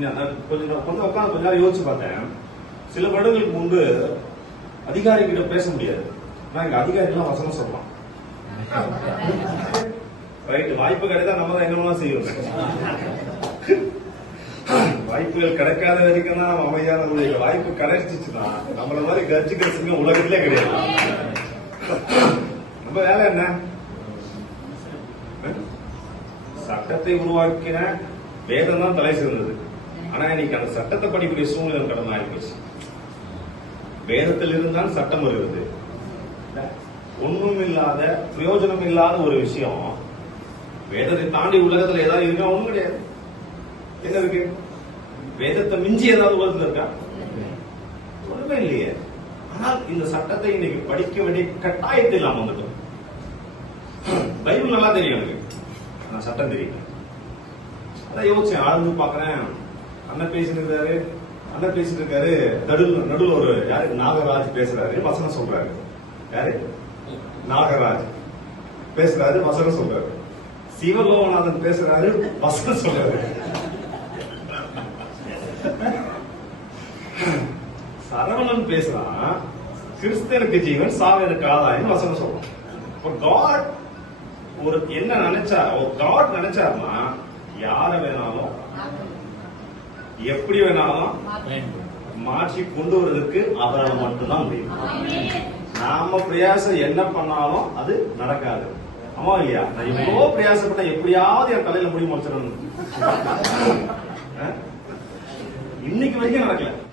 கொஞ்சம் உட்காந்து கொஞ்ச நேரம் யோசிச்சு பார்த்தேன். சில வருடங்களுக்கு முன்பு அதிகாரி கிட்ட பேச முடியாது. ஆனா எங்க அதிகாரிலாம் வசனம் சொல்லலாம். ரைட், வாய்ப்பு கிடைத்தா நம்ம தான் என்னமா செய்வோம். வாய்ப்புகள் கிடைக்காத வரைக்கும் தான் அமைதியான உலக. வாய்ப்பு கிடைச்சிச்சுன்னா நம்மள மாதிரி கட்சிக்கிறதுங்க உலகத்திலே கிடையாது. நம்ம வேலை என்ன? சட்டத்தை உருவாக்கின வேதம் தான் தலை சிறந்தது. ஆனா இன்னைக்கு அந்த சட்டத்தை படிக்கூடிய சூழ்நிலை கடமை ஆயிப்போச்சு. வேதத்தில் இருந்தால் சட்டம் வருகிறது. ஒண்ணும் இல்லாத பிரயோஜனம் இல்லாத ஒரு விஷயம் வேதத்தை தாண்டி உலகத்துல ஏதாவது இருக்கா? ஒண்ணும் கிடையாது. என்ன இருக்கு? வேதத்தை மிஞ்சி ஏதாவது உலகத்துல இருக்கா? ஒண்ணுமே இல்லையே. ஆனால் இந்த சட்டத்தை இன்னைக்கு படிக்க வேண்டிய கட்டாயத்தில் நாம் வந்துட்டோம். பைபிள் நல்லா தெரியும் எனக்கு, ஆனா சட்டம் தெரியல. அதான் யோசிச்சேன், ஆழ்ந்து பாக்குறேன். அண்ணன் பேசிட்டு இருக்காரு, நடுவில் ஒரு யாரு நாகராஜ் பேசுறாரு, வசனம் சொல்றாரு. யாரு? நாகராஜ் பேசுறாரு, வசனம் சொல்றாரு. சிவலோகநாதன் பேசுறாரு, வசனம் சொல்றாரு. சரவணன் பேசுறான், கிறிஸ்தனுக்கு ஜீவன் சாவனுக்கு ஆதாயம் வசனம் சொல்றான். காட் ஒரு என்ன நினைச்சா, ஒரு காட் நினைச்சாருன்னா யார வேணாலும் எப்படி வேணாலும் மாற்றி கொண்டு வருவதற்கு அவரால் மட்டும்தான் முடியும். நாம பிரயாசம் என்ன பண்ணாலும் அது நடக்காது. ஆமா இல்லையா? நான் எவ்வளவோ பிரயாசப்பட்ட எப்படியாவது என் தலையில முடி முடிச்சிடணும். இன்னைக்கு வரைக்கும் நடக்கல.